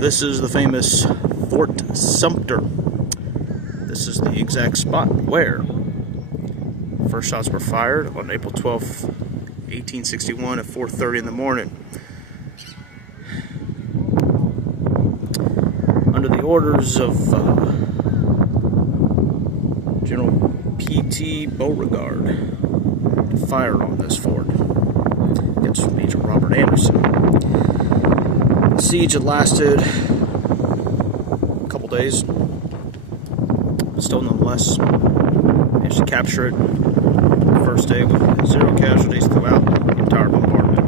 This is the famous Fort Sumter. This is the exact spot where first shots were fired on April 12th, 1861 at 4:30 in the morning. Under the orders of General P.T. Beauregard to fire on this fort against Major Robert Anderson. The siege had lasted a couple days, but still nonetheless managed to capture it the first day with 0 casualties throughout the entire bombardment.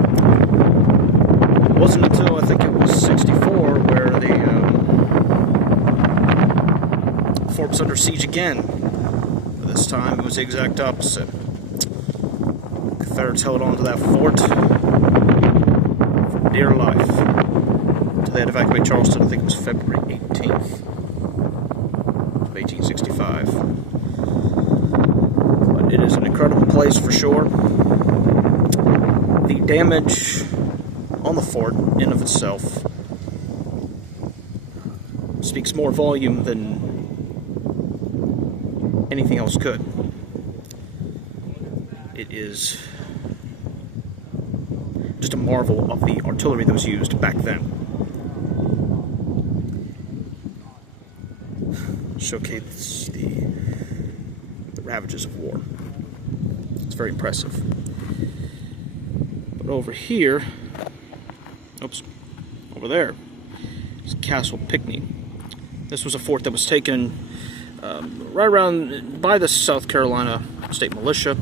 It wasn't until I think it was 64 where the fort was under siege again. This time it was the exact opposite. Confederates held on to that fort for dear life until they had to evacuate Charleston. I think it was February 18th of 1865. But it is an incredible place for sure. The damage on the fort in of itself speaks more volume than anything else could. It is just a marvel of the artillery that was used back then. Showcase the ravages of war. It's very impressive. But over here, over there, is Castle Pickney. This was a fort that was taken right around by the South Carolina State Militia,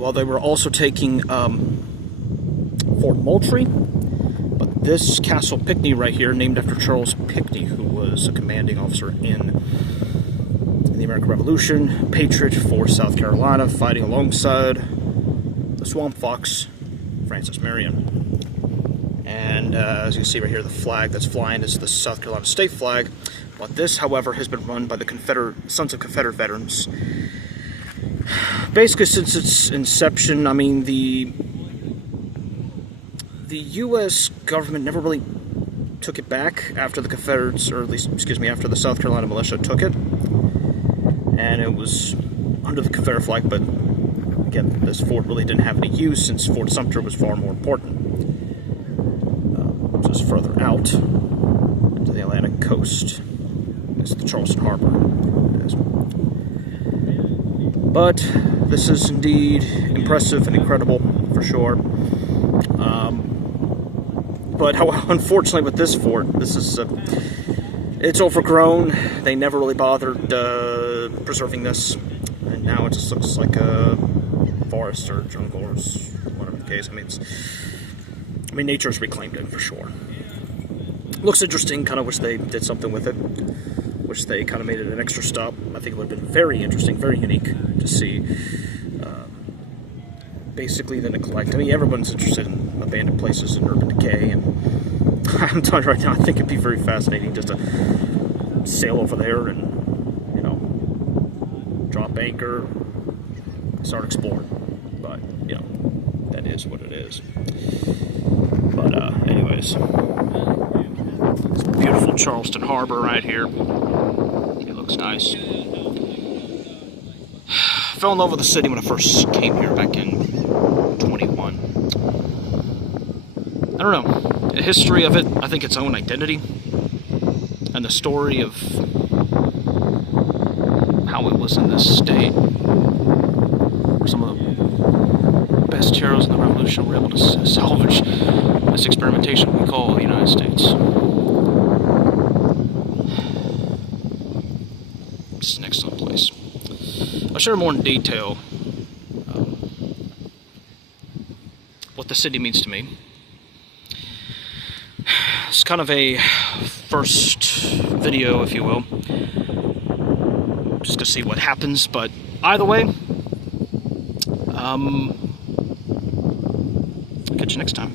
while they were also taking Fort Moultrie. But this Castle Pickney right here, named after Charles Pickney, who was a commanding officer in the American Revolution, patriot for South Carolina, fighting alongside the Swamp Fox, Francis Marion. And as you can see right here, the flag that's flying is the South Carolina state flag. But this, however, has been run by the Sons of Confederate Veterans. Basically, since its inception, I mean, the U.S. government never really took it back after the Confederates, or at least, after the South Carolina militia took it. And it was under the Confederate flag, but again, this fort really didn't have any use since Fort Sumter was far more important. Just further out to the Atlantic coast. It's the Charleston Harbor. But this is indeed impressive and incredible for sure. But unfortunately with this fort, this is it's overgrown. They never really bothered preserving this, and now it just looks like a forest or jungle or whatever the case. I mean, nature's reclaimed it for sure. Looks interesting. Kind of wish they did something with it. Wish they kind of made it an extra stop. I think it would have been very interesting, very unique to see. Basically, the neglect. I mean, everyone's interested in abandoned places and urban decay, and I'm telling you right now, I think it'd be very fascinating just to sail over there and, drop anchor, start exploring. But, that is what it is. But, anyways, it's beautiful Charleston Harbor right here. It looks nice. I fell in love with the city when I first came here back in 21. I don't know. The history of it, I think its own identity, and the story of how it was in this state, where some of the best heroes in the Revolution were able to salvage this experimentation we call the United States. It's an excellent place. I'll share more in detail what the city means to me. It's kind of a first video, if you will, just to see what happens. But either way, catch you next time.